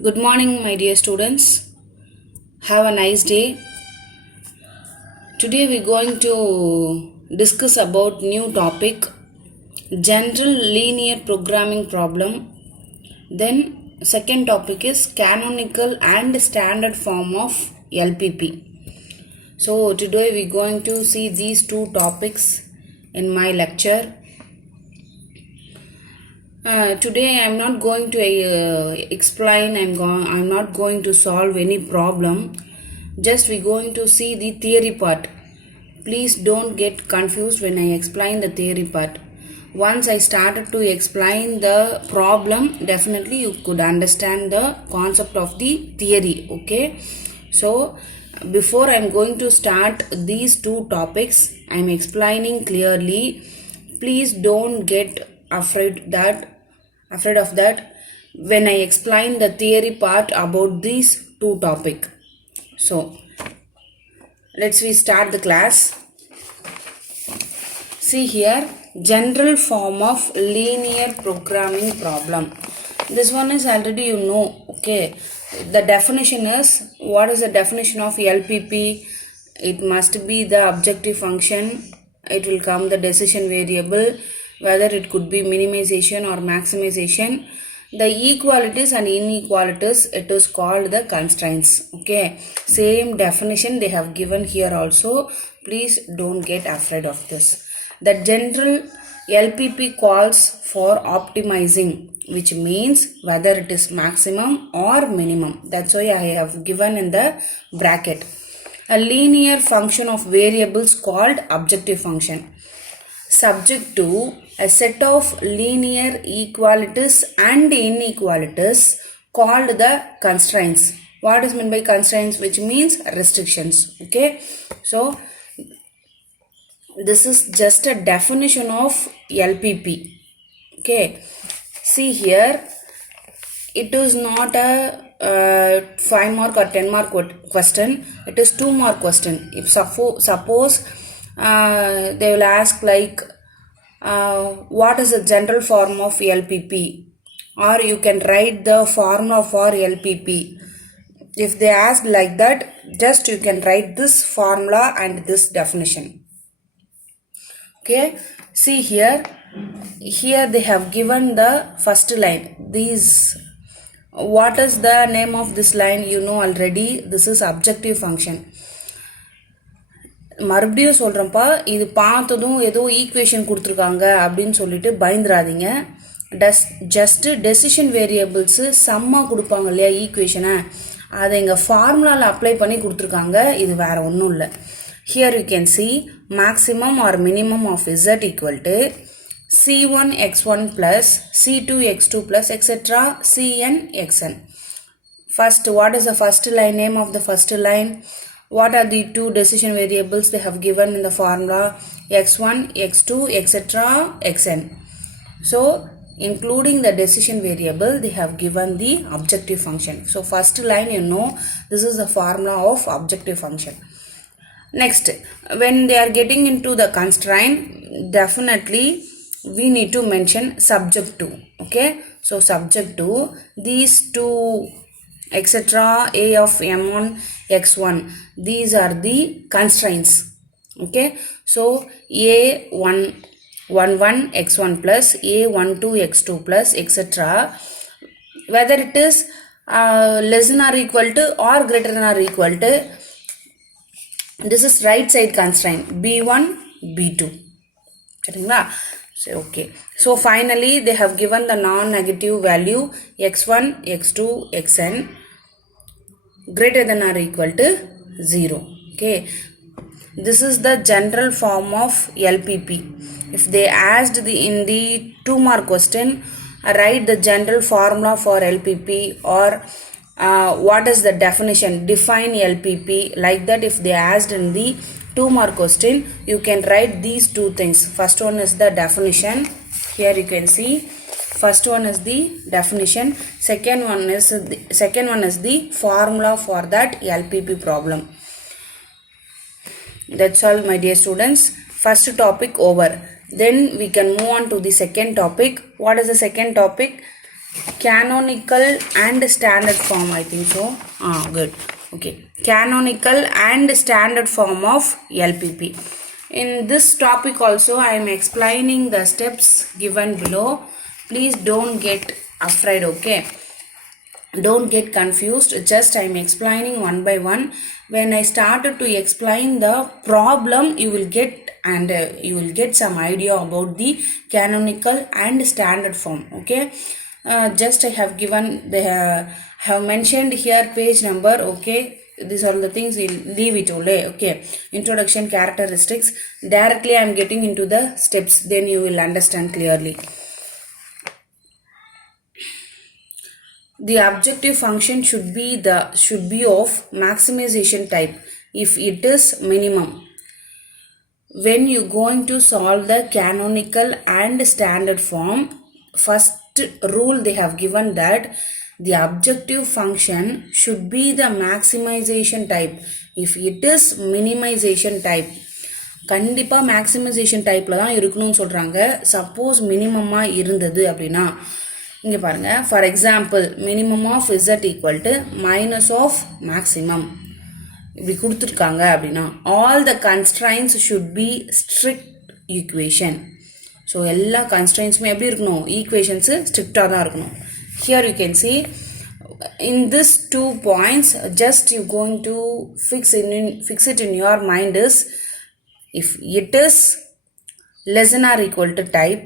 Good morning, my dear students. Have a nice day. Today we're going to discuss about new topic, general linear programming problem. Then second topic is canonical and standard form of LPP. So today we're going to see these two topics in my lecture. Today I'm not going to explain. I'm not going to solve any problem. Just we're going to see the theory part. Please don't get confused when I explain the theory part. Once I started to explain the problem, definitely you could understand the concept of the theory. Okay. So before I'm going to start these two topics, I'm explaining clearly. Please don't get afraid of that when I explain the theory part about these two topics. So let's start the class. See here, general form of linear programming problem. This one is already you know. Okay, the definition is, what is the definition of LPP? It must be the objective function. It will come the decision variable, whether it could be minimization or maximization. The equalities and inequalities, it is called the constraints. Okay, same definition they have given here also. Please don't get afraid of this. The general LPP calls for optimizing, which means whether it is maximum or minimum. That's why I have given in the bracket. A linear function of variables called objective function, subject to a set of linear equalities and inequalities called the constraints. What is meant by constraints? Which means restrictions. Okay, so this is just a definition of LPP. Okay, see here, it is not a 5 mark or 10 mark question. It is 2 mark question. If suppose they will ask like what is the general form of LPP, or you can write the formula for LPP. If they ask like that, just you can write this formula and this definition. Okay, see here they have given the first line. What is the name of this line? You know already. This is objective function. மறுபடியும் சொல்கிறேன்ப்பா, இது பார்த்ததும் ஏதோ equation கொடுத்துருக்காங்க அப்படின்னு சொல்லிட்டு பயந்துராதீங்க. Just decision variables சம்மாக கொடுப்பாங்க இல்லையா ஈக்குவேஷனை, அதை எங்கள் ஃபார்முலாவில் அப்ளை பண்ணி கொடுத்துருக்காங்க. இது வேறு ஒன்றும் இல்லை. Here you can see maximum or minimum of z equal to c1 x1 plus c2 x2 plus etc. cn xn. First, what is the first line? Name of the first line. What are the two decision variables they have given in the formula? x1, x2, etc. xn. So including the decision variable, they have given the objective function. So first line, you know, this is the formula of objective function. Next, when they are getting into the constraint, definitely we need to mention subject to. Okay, so subject to these two etc. a of m1 x1, these are the constraints. Okay, so a11 x1 plus a12 x2 plus etc. whether it is less than or equal to or greater than or equal to, this is right side constraint b1 b2. So okay, so finally they have given the non-negative value x1 x2 xn greater than or equal to 0. Okay, this is the general form of LPP. If they asked in the 2 mark question, write the general formula for LPP, or what is the definition, define LPP, like that. If they asked in the 2 mark question, you can write these two things. First one is the definition. Here you can see, first one is the definition, second one is the formula for that LPP problem. That's all, my dear students. First topic over. Then we can move on to the second topic. What is the second topic? canonical and standard form, I think so. Good. Okay, canonical and standard form of LPP. In this topic also I am explaining the steps given below. Please don't get afraid, okay? Don't get confused, just I am explaining one by one. When I started to explain the problem, you will get some idea about the canonical and standard form, okay? Just I have given have mentioned here page number, okay? These are the things, we'll leave it only, okay? Introduction, characteristics. Directly I am getting into the steps, then you will understand clearly. The objective function should be of maximization type if it is minimum. When you going to solve the canonical and standard form, first rule they have given that the objective function should be the maximization type if it is minimization type. கண்டிப்பாக maximisation டைப்பில் தான் இருக்கணும்னு சொல்கிறாங்க. Suppose மினிமமாக இருந்தது அப்படின்னா இங்கே பாருங்கள், for example minimum of Z equal to minus of maximum இப்படி கொடுத்துருக்காங்க அப்படின்னா all the constraints should be strict equation. So எல்லா கன்ஸ்ட்ரைன்ஸுமே எப்படி இருக்கணும்? ஈக்குவேஷன்ஸு ஸ்ட்ரிக்டாக தான் இருக்கணும். Here you can see in this 2 points, just you going to fix it in your mind is, if it is less than or equal to type,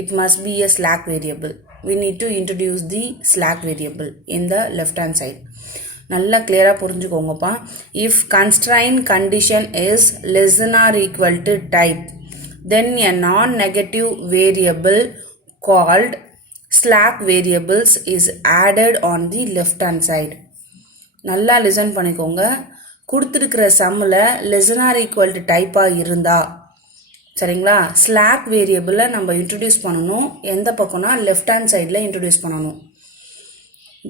it must be a slack variable. We need to introduce the slack variable in the left hand side. நல்லா கிளியராக புரிஞ்சுக்கோங்கப்பா. If constraint condition is less than or equal to type, then a non-negative variable called slack variables is added on the left hand side. நல்லா listen பண்ணிக்கோங்க. கொடுத்துருக்கிற சம்மில் less than or equal to டைப்பாக இருந்தால், சரிங்களா, slack வேரியபிளை நம்ம introduce பண்ணணும். எந்த பக்கம்னா லெஃப்ட் ஹேண்ட் சைடில் இன்ட்ரடியூஸ் பண்ணணும்.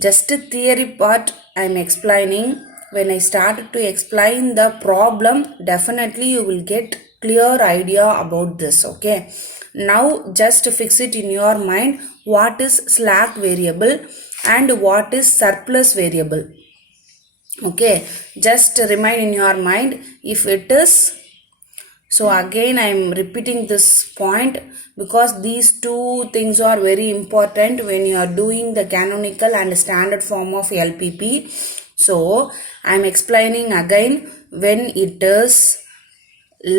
Just theory part I am explaining. When I start to explain the problem, definitely you will get clear idea about this, okay? Now just fix it in your mind, what is slack variable and what is surplus variable, okay? Just remain in your mind. If it is, so again I am repeating this point because these two things are very important when you are doing the canonical and standard form of LPP. So I am explaining again, when it is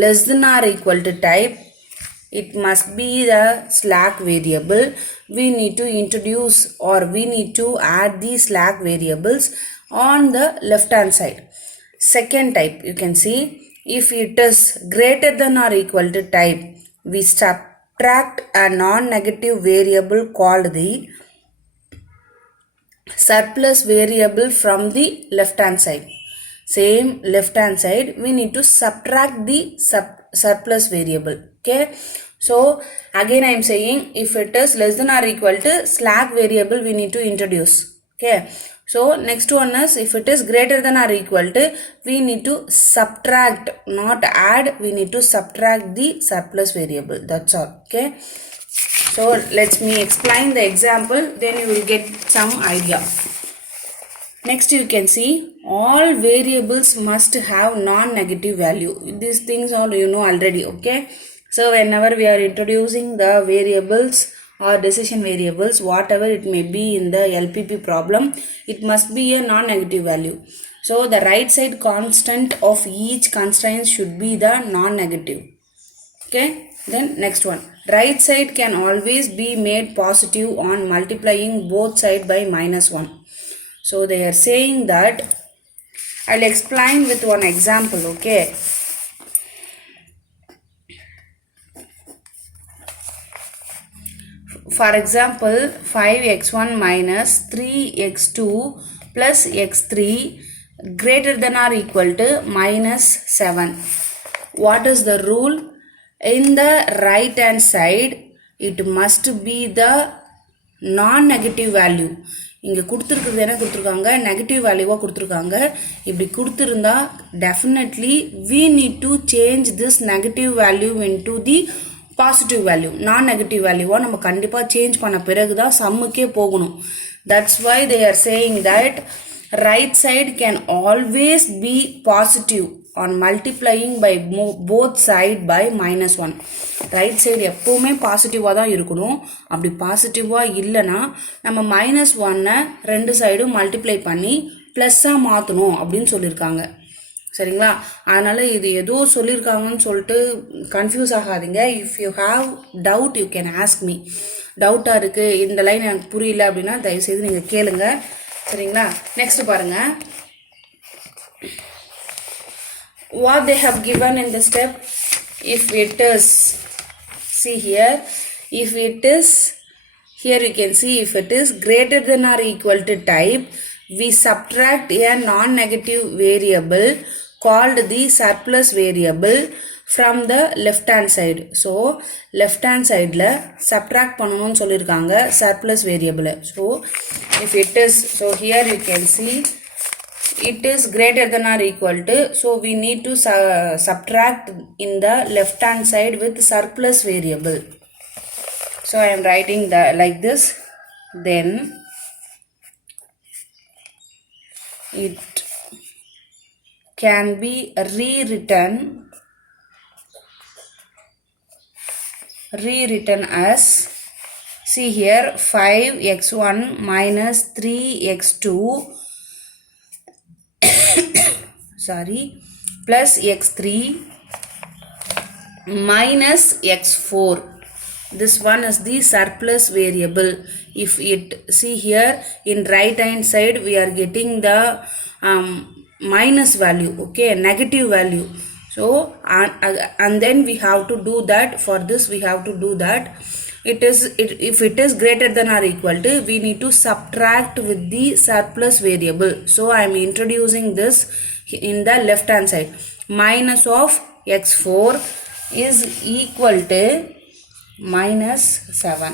less than or equal to type, it must be the slack variable. We need to introduce or we need to add the slack variables on the left hand side. Second type, you can see, if it is greater than or equal to type, we subtract a non-negative variable called the surplus variable from the left hand side. Same left hand side, we need to subtract the surplus variable, okay? So again I am saying, if it is less than or equal to slack variable, we need to introduce, okay? So next one is, if it is greater than or equal to, we need to subtract, not add, we need to subtract the surplus variable. That's all, okay? So let me explain the example, then you will get some idea. Next you can see, all variables must have non-negative value. These things all you know already, okay? So whenever we are introducing the variables or decision variables, whatever it may be in the LPP problem, it must be a non-negative value. So the right side constant of each constraint should be the non-negative, okay? Then next one, right side can always be made positive on multiplying both sides by -1. So they are saying that, I'll explain with one example, okay? For example, 5x1 minus 3x2 plus x3 greater than or equal to -7. What is the rule? In the right hand side, it must be the non-negative value. இங்கே கொடுத்துருக்குறது என்ன கொடுத்துருக்காங்க? Negative வேல்யூவாக கொடுத்துருக்காங்க. இப்படி கொடுத்துருந்தா definitely we need to change this negative value into the positive value non negative வேல்யூவாக நம்ம கண்டிப்பாக சேஞ்ச் பண்ண பிறகு தான் சம்முக்கே போகணும். That's why they are saying that right side can always be positive on multiplying by both side by -1. Right side எப்போவுமே பாசிட்டிவாக தான் இருக்கணும். அப்படி பாசிட்டிவாக இல்லைன்னா நம்ம -1 ரெண்டு சைடும் மல்டிப்ளை பண்ணி ப்ளஸ்ஸாக மாற்றணும் அப்படின்னு சொல்லியிருக்காங்க. சரிங்களா? அதனால் இது ஏதோ சொல்லியிருக்காங்கன்னு சொல்லிட்டு கன்ஃபியூஸ் ஆகாதீங்க. If you have doubt you can ask me. டவுட்டாக இருக்குது, இந்த லைன் எனக்கு புரியல அப்படின்னா தயவுசெய்து நீங்கள் கேளுங்க. சரிங்களா? நெக்ஸ்ட் பாருங்கள். What they have given in the step, if it is, see here, if it is, here you can see if it is greater than or equal to type, we subtract a non-negative variable called the surplus variable from the left hand side. So left hand side la subtract பண்ணனும்னு சொல்லிருக்காங்க surplus variable. So if it is, so here you can see it is greater than or equal to, so we need to subtract in the left hand side with surplus variable. So I am writing the like this. Then it can be rewritten as, see here, 5x1 minus 3x2 plus x3 minus x4. This one is the surplus variable. If it, see here, in right hand side we are getting the minus value, okay, negative value. So and then we have to do that. For this we have to do that. If it is greater than or equal to, we need to subtract with the surplus variable. So I am introducing this in the left hand side. Minus of x4 is equal to -7.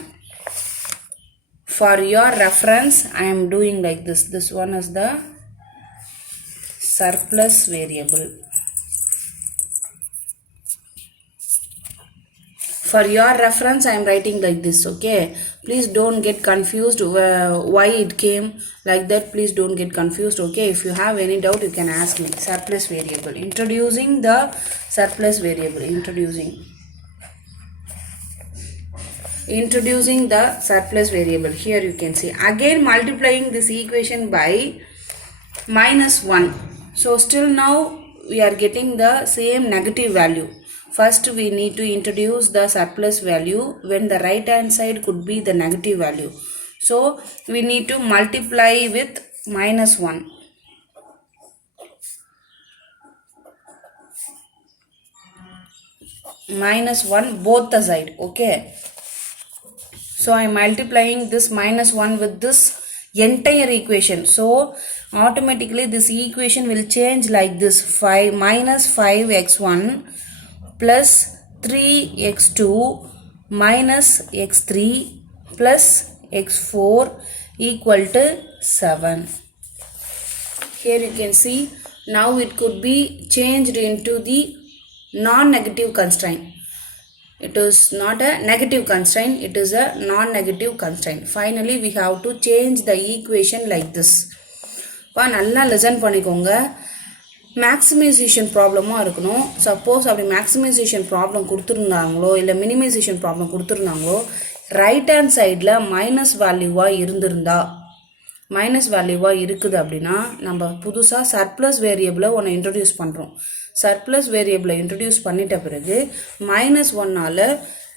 For your reference I am doing like this. This one is the surplus variable. For your reference I am writing like this, okay? Please don't get confused why it came like that. Please don't get confused, okay? If you have any doubt you can ask me. Surplus variable, introducing the surplus variable, introducing the surplus variable. Here you can see again multiplying this equation by -1. So still now we are getting the same negative value. First we need to introduce the surplus value when the right hand side could be the negative value. So we need to multiply with -1. -1 both the side, okay? So I am multiplying this -1 with this entire equation. So automatically this equation will change like this. 5-5x1 plus 3x2 minus x3 plus x4 equal to 7. Here you can see now it could be changed into the non-negative constraint. It is not a negative constraint, it is a non-negative constraint. Finally we have to change the equation like this. நல்லா listen பண்ணிக்கோங்க. Maximisation ப்ராப்ளமாக இருக்கணும். Suppose அப்படி maximisation problem கொடுத்துருந்தாங்களோ இல்லை minimisation problem கொடுத்துருந்தாங்களோ right hand சைடில் minus வேல்யூவாக இருக்குது அப்படின்னா நம்ம புதுசாக சர்ப்ளஸ் வேரியபிளை ஒன்று இன்ட்ரடியூஸ் பண்ணுறோம். சர்ப்ளஸ் வேரியபிளை இன்ட்ரடியூஸ் பண்ணிட்ட பிறகு -1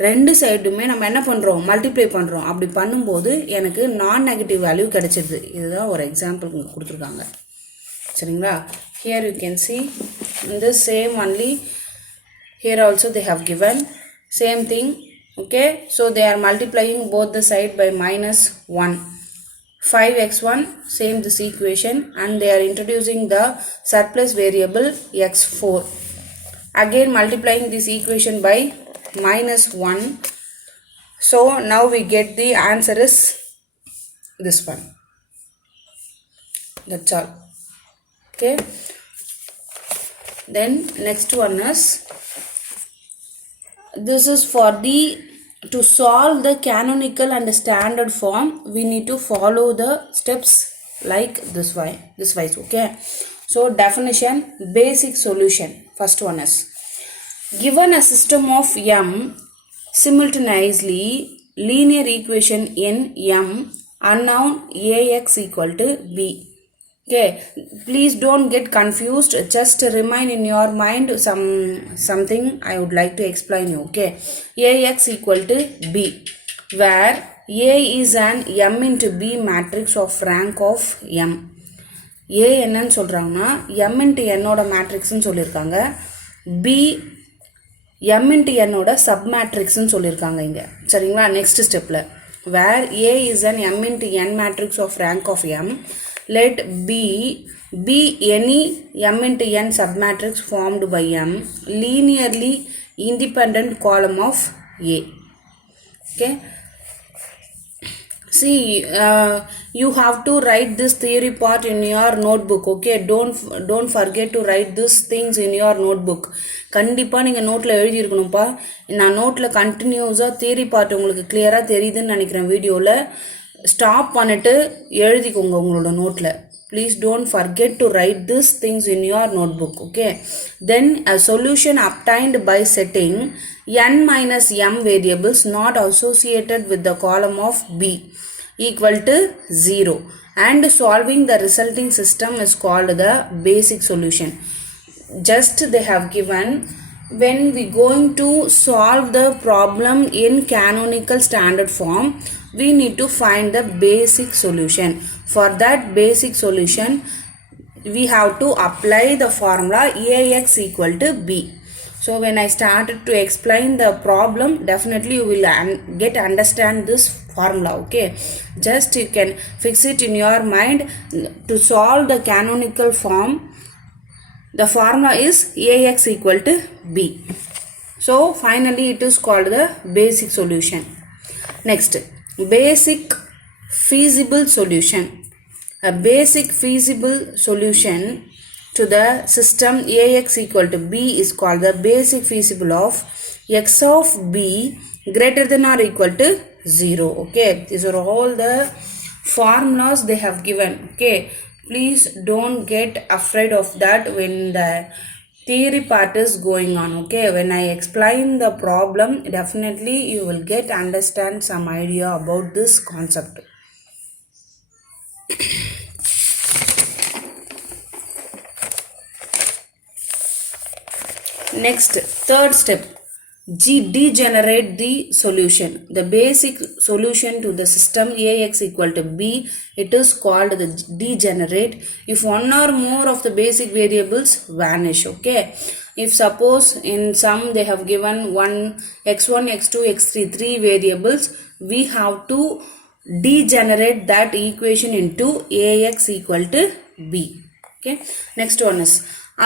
ரெண்டு சைடுமே நம்ம என்ன பண்ணுறோம், மல்டிப்ளை பண்ணுறோம். அப்படி பண்ணும்போது எனக்கு நான் நெகட்டிவ் வேல்யூ கிடைச்சிடுது. இதுதான் ஒரு எக்ஸாம்பிள் இங்கே கொடுத்துருக்காங்க. சரிங்களா? Here you can see in the same only, here also they have given same thing, okay? So they are multiplying both the side by -1. 5x1 same this equation and they are introducing the surplus variable x4. Again multiplying this equation by -1. So now we get the answer is this one. That's all. Okay. Then next one is This is for the to solve the canonical and standard form. We need to follow the steps like this wise. Okay. So definition, basic solution. First one is, given a system of m simultaneously linear equation in m, unknown ax equal to b. Okay, please don't get confused. Just remind in your mind something I would like to explain you. Okay, ax equal to b, where a is an m into b matrix of rank of m. A என்னன்னு சொல்றாங்கன்னா m into n ஓட மேட்ரிக்ஸ்னு சொல்லிருக்காங்க, b m into n ஓட sub மேட்ரிக்ஸ்னு சொல்லிருக்காங்க இங்க. சரிங்களா? Next ஸ்டெப்ல where a is an m into n matrix of rank of m, let b be any m into n submatrix formed by m linearly independent column of A. Okay. See, you have to write this theory part in your notebook. Okay, don't forget to write these things in your notebook. கண்டிப்பாக நீங்கள் நோட்டில் எழுதியிருக்கணும்ப்பா. நான் நோட்டில் கண்டினியூஸாக theory part உங்களுக்கு கிளியராக தெரியுதுன்னு நினைக்கிறேன். வீடியோவில் ஸ்டாப் பண்ணிட்டு எழுதிக்கோங்க உங்களோட நோட்டில். Please don't forget to write these things in your notebook. Okay, then a solution obtained by setting n minus m variables not associated with the column of b equal to 0 and solving the resulting system is called the basic solution. Just they have given, when we going to solve the problem in canonical standard form, we need to find the basic solution. For that basic solution, we have to apply the formula ax equal to b. So when I started to explain the problem, definitely you will understand this formula. Okay, just you can fix it in your mind. To solve the canonical form, the formula is ax equal to b. So finally it is called the basic solution. Next, basic feasible solution. A basic feasible solution to the system ax equal to b is called the basic feasible of x of b greater than or equal to 0. Okay, these are all the formulas they have given. Okay, please don't get afraid of that when the theory part is going on. Okay, when I explain the problem, definitely you will get understand some idea about this concept. Next, third step, degenerate the solution. The basic solution to the system ax equal to b, it is called the degenerate if one or more of the basic variables vanish. Okay, if suppose in some they have given x1 x2 x3 3 variables, we have to degenerate that equation into ax equal to b. Okay, next one is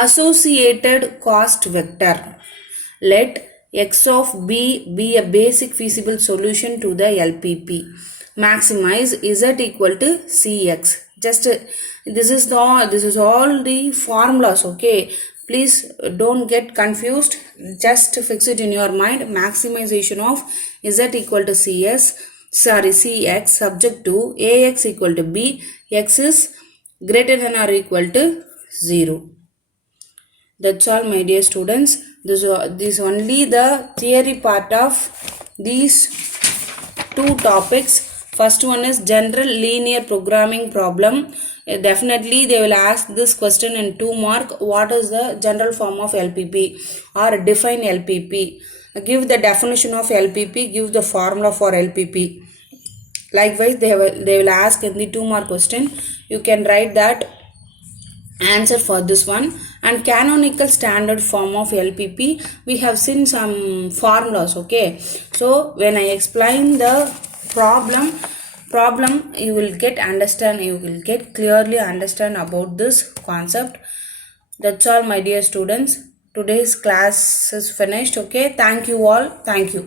associated cost vector. Let x of b be a basic feasible solution to the LPP. Maximize z equal to cx. Just this is all the formulas. Okay, please don't get confused. Just fix it in your mind. Maximization of z equal to cx subject to ax equal to b, x is greater than or equal to 0. That's all, my dear students. This only the theory part of these two topics. First one is general linear programming problem. Definitely they will ask this question in 2 mark. What is the general form of LPP, or define LPP? Give the definition of LPP, give the formula for LPP. Likewise, they will ask in the 2 mark question. You can write that answer for this one. And canonical standard form of LPP, we have seen some formulas. Okay, so when I explain the problem you will get clearly understand about this concept. That's all, my dear students. Today's class is finished. Okay, thank you all. Thank you.